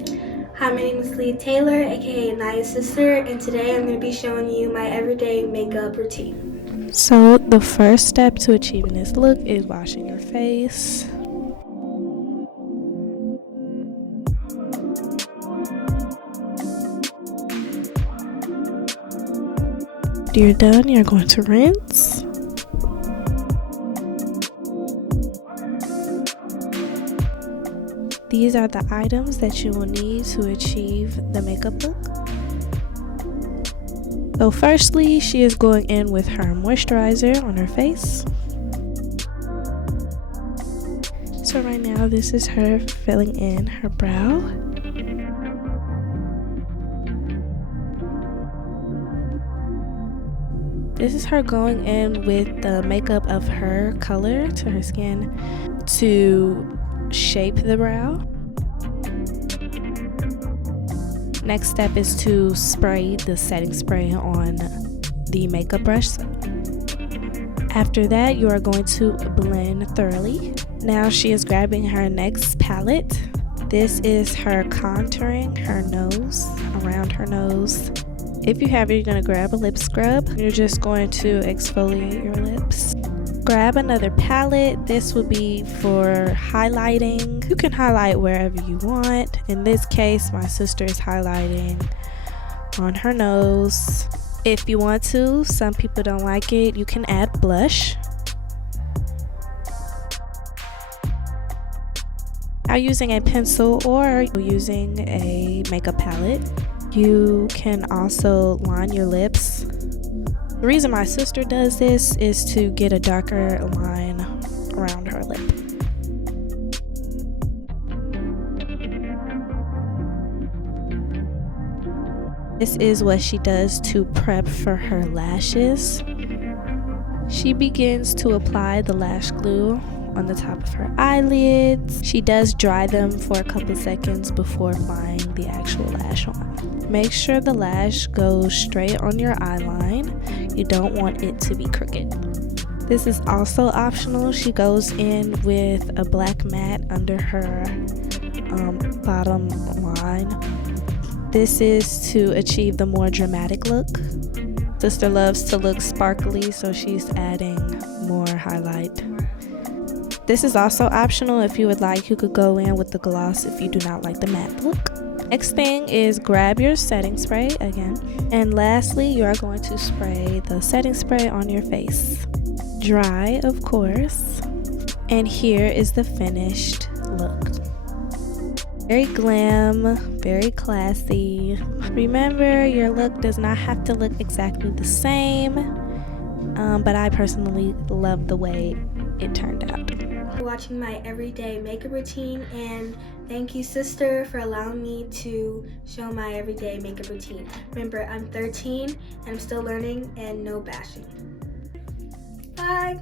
Hi, my name is Leah Taylor, aka Niyah's sister, and today I'm going to be showing you my everyday makeup routine. So the first step to achieving this look is washing your face. After you're done, you're going to rinse. These are the items that you will need to achieve the makeup look. So firstly, she is going in with her moisturizer on her face. So right now, this is her filling in her brow. This is her going in with the makeup of her color to her skin to shape the brow. Next step is to spray the setting spray on the makeup brush. After that, you are going to blend thoroughly. Now she is grabbing her next palette. This is her contouring her nose, around her nose. If you have it, you're going to grab a lip scrub. You're just going to exfoliate your lips. Grab another palette. This will be for highlighting. You can highlight wherever you want. In this case, my sister is highlighting on her nose. If you want to, some people don't like it, you can add blush. Now using a pencil or using a makeup palette, you can also line your lips. The reason my sister does this is to get a darker line around her lip. This is what she does to prep for her lashes. She begins to apply the lash glue on the top of her eyelids. She does dry them for a couple seconds before applying the actual lash on. Make sure the lash goes straight on your eyeline. You don't want it to be crooked. This is also optional. She goes in with a black mat under her bottom line. This is to achieve the more dramatic look. Sister loves to look sparkly, so she's adding more highlight. This is also optional. If you would like, you could go in with the gloss if you do not like the matte look. Next thing is grab your setting spray again. And lastly, you are going to spray the setting spray on your face. Dry, of course. And here is the finished look. Very glam, very classy. Remember, your look does not have to look exactly the same, but I personally love the way it turned out. For watching my everyday makeup routine, and thank you, sister, for allowing me to show my everyday makeup routine. Remember, I'm 13 and I'm still learning, and no bashing. Bye!